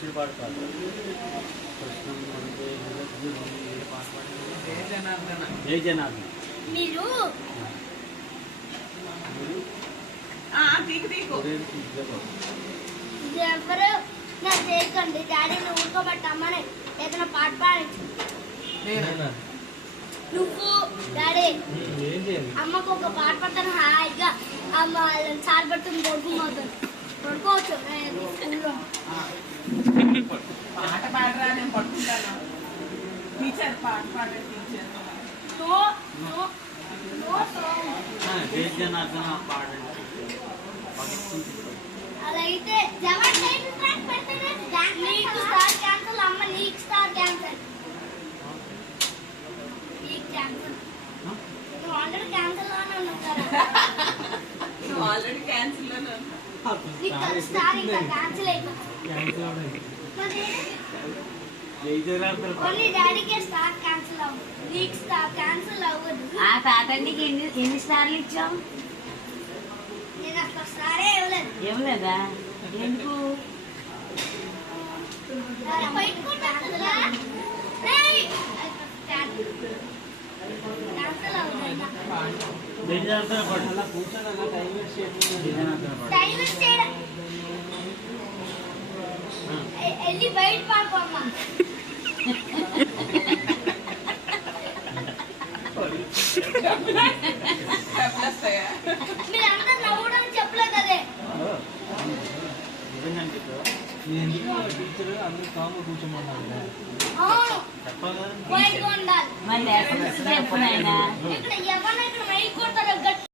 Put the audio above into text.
కృష్ణుడు పాట పాడు. కృష్ణుడు అంటే జయ జనార్దన. జయ జనార్దన. మీరు ఎవరు నా చేయకండి. డాడీని ఊరుకోబట్టమ్మని ఏదైనా పాట పాడించు. నువ్వు డాడీ అమ్మకు ఒక పాట పడతాను హాయిగా. అమ్మ సార్ పడుతుంది పడుకోమవుతాను పడుకోవచ్చు స్కూల్లో. పాట పాడరా నేను పడుకుంటాను. టీచర్ పాట పాడే టీచర్. జయ జనార్దన పాడండి. అలా అయితే నీకు స్టార్ క్యాన్సల్. అమ్మ నీకు స్టార్ క్యాన్సల్. నీకు క్యాన్సల్. నువ్వు ఆల్రెడీ క్యాన్సల్ లోనే ఉంటారా? నువ్వు ఆల్రెడీ క్యాన్సిల్ లోనే నీకు స్టార్ ఇంకా క్యాన్సల్ అయిపోతుంది. ఓన్లీ డాడీకే స్టార్ క్యాన్సల్ అవ్వదు. నీకు స్టార్ క్యాన్సల్ అవ్వదు. ఆ తాతండికి ఎన్ని స్టార్లు ఇచ్చాం? నేను అసలు స్టారే ఇవ్వలేదు. ఇవ్వలేదా? ఎందుకు? బయటకుంటాను కదా. క్యాన్సల్ అవ్వదు. జయ జనార్దన పాడు. అలా కూర్చొని టైం వేస్ట్ చేయడం. టైం వేస్ట్ చేయడం. వెళ్ళి బయట పాడుకోమ్మా. మీరందరూ నవ్వడం చెప్పలేదు అదే. టీచర్ అందరూ కాము కూర్చోమన్నారు. అవును చెప్పాలి వైట్ ఉండాలి. మళ్ళీ ఎప్పుడు నాయనా? ఇక్కడ ఎవరైనా ఇక్కడ మైక్ కొడతారు.